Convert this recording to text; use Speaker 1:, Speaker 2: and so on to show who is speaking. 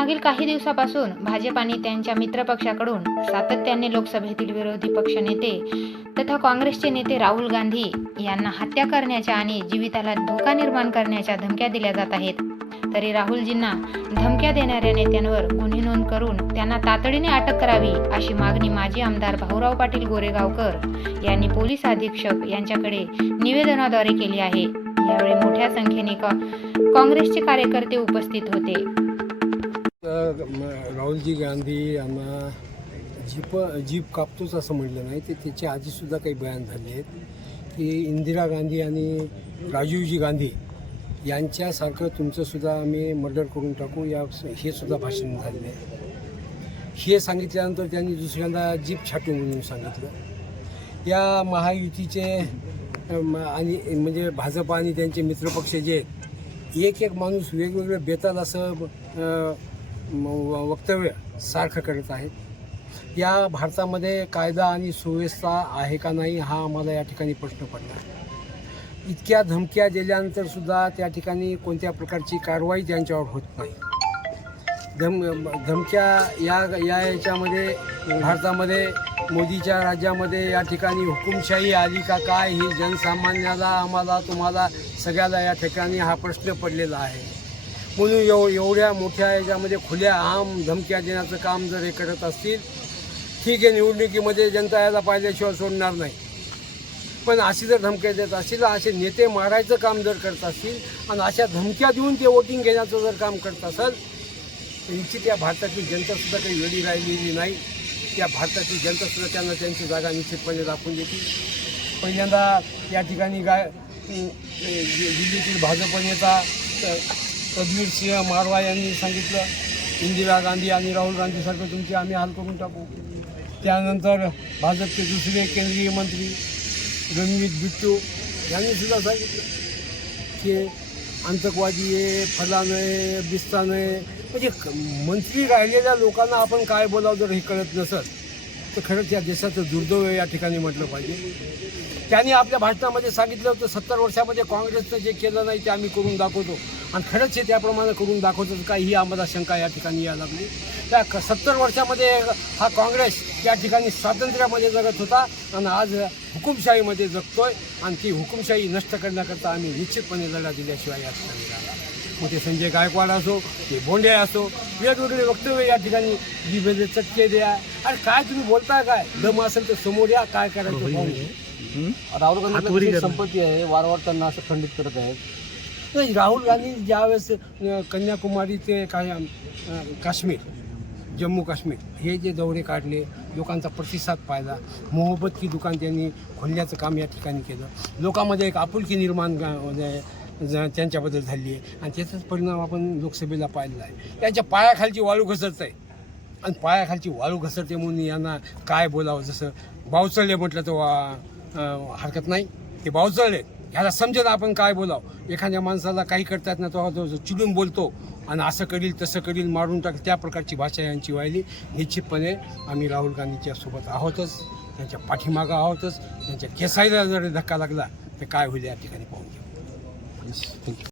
Speaker 1: मागील काही दिवसापासून भाजप आणि त्यांच्या मित्रपक्षाकडून सातत्याने लोकसभेतील विरोधी पक्षनेते तथा काँग्रेसचे नेते राहुल गांधी यांना हत्या करण्याच्या आणि जीविताला धोका निर्माण करण्याच्या धमक्या दिल्या जात आहेत. तरी राहुलजींना धमक्या देणाऱ्या नेत्यांवर गुन्हे नोंद करून त्यांना तातडीने अटक करावी अशी मागणी माजी आमदार भाऊराव पाटील गोरेगावकर यांनी पोलीस अधीक्षक यांच्याकडे निवेदनाद्वारे केली आहे. यावेळी मोठ्या संख्येने काँग्रेसचे कार्यकर्ते उपस्थित होते.
Speaker 2: राहुलजी गांधी यांना जीप जीप कापतोच असं म्हटलं नाही ते त्याच्या आधीसुद्धा काही बयान झाले आहेत की इंदिरा गांधी आणि राजीवजी गांधी यांच्यासारखं तुमचंसुद्धा आम्ही मर्डर करून टाकू या हे सुद्धा भाषण झालेलं आहे. हे सांगितल्यानंतर त्यांनी दुसऱ्यांदा जीप छाटू म्हणून सांगितलं. या महायुतीचे आणि म्हणजे भाजप आणि त्यांचे मित्रपक्ष जे एक एक माणूस वेगवेगळं बेताल असं वक्तव्य सारखं करत आहेत. या भारतामध्ये कायदा आणि सुव्यवस्था आहे का नाही हा आम्हाला या ठिकाणी प्रश्न पडला इतक्या धमक्या दिल्यानंतर सुद्धा त्या ठिकाणी कोणत्या प्रकारची कारवाई त्यांच्यावर होत नाही. धम धमक्या या या याच्यामध्ये भारतामध्ये मोदीच्या राज्यामध्ये या ठिकाणी हुकुमशाही आली का काय ही जनसामान्याला आम्हाला तुम्हाला सगळ्याला या ठिकाणी हा प्रश्न पडलेला आहे. म्हणून एव एवढ्या मोठ्या याच्यामध्ये खुल्या आम धमक्या देण्याचं काम जर हे करत असतील ठीक आहे निवडणुकीमध्ये जनता याला पाहिल्याशिवाय सोडणार नाही. पण अशी जर धमक्या देत असतील असे नेते मारायचं काम जर करत असतील आणि अशा धमक्या देऊन ते वोटिंग घेण्याचं जर काम करत असेल तर निश्चित या भारताची जनतासुद्धा काही वेळी राहिलेली नाही. त्या भारताची जनतासुद्धा त्यांना त्यांची जागा निश्चितपणे दाखवून देतील. पहिल्यांदा या ठिकाणी गाय दिल्लीतील भाजप नेता तजवीर सिंह मारवा यांनी सांगितलं इंदिरा गांधी आणि राहुल गांधीसारखं तुमची आम्ही हाल करून टाकू. त्यानंतर भाजपचे दुसरे केंद्रीय मंत्री रणजित बिट्टू यांनी सुद्धा सांगितलं की आतंकवादी आहे फलान आहे बिस्तान आहे. म्हणजे मंत्री राहिलेल्या लोकांना आपण काय बोलावं जर हे कळत नसत तर खरंच या देशाचं दुर्दैव या ठिकाणी म्हटलं पाहिजे. त्यांनी आपल्या भाषणामध्ये सांगितलं होतं सत्तर वर्षामध्ये काँग्रेसनं जे केलं नाही ते आम्ही करून दाखवतो. आणि खरंच हे त्याप्रमाणे करून दाखवतो का ही आम्हाला शंका या ठिकाणी यायला लागली. त्या सत्तर वर्षामध्ये हा काँग्रेस या ठिकाणी स्वातंत्र्यामध्ये जगत होता आणि आज हुकुमशाहीमध्ये जगतोय. आणि ती हुकुमशाही नष्ट करण्याकरता आम्ही निश्चितपणे लढा दिल्याशिवाय या ठिकाणी मग ते संजय गायकवाड असो ते बोंडे असो वेगवेगळे वक्तव्य या ठिकाणी जिभेचे चटके द्या. अरे काय तुम्ही बोलताय काय? दम असेल तर समोर या काय करायचं पाहून.
Speaker 3: राहुल गांधी संपत्ती आहे वारंवार त्यांना असं खंडित करत आहेत.
Speaker 2: नाही राहुल गांधी ज्यावेळेस अ, कन्याकुमारी ते काय अ, काश्मीर जम्मू काश्मीर हे जे दौरे काढले लोकांचा प्रतिसाद पाहिला. मोहब्बत की दुकान त्यांनी खोलण्याचं काम या ठिकाणी केलं. लोकांमध्ये एक आपुलकी निर्माण गा- म्हणजे ज- त्यांच्याबद्दल झाली आहे. आणि त्याचाच परिणाम आपण लोकसभेला पाहिलेला आहे. त्यांच्या पायाखालची वाळू घसरत आहे आणि पायाखालची वाळू घसरते म्हणून यांना काय बोलावं? जसं बावचळले म्हटलं तर वा- हरकत नाही. ते बावचळले. ह्याला समजेल आपण काय बोलावं. एखाद्या माणसाला काही करतात ना तो तो चिडून बोलतो आणि असं करील तसं करील मारून टाक त्या प्रकारची भाषा यांची व्हायली. निश्चितपणे आम्ही राहुल गांधीच्या सोबत आहोतच. त्यांच्या पाठीमागं आहोतच. त्यांच्या खेसायला जर धक्का लागला तर काय होईल या ठिकाणी पाहून Yes.
Speaker 3: Thank you.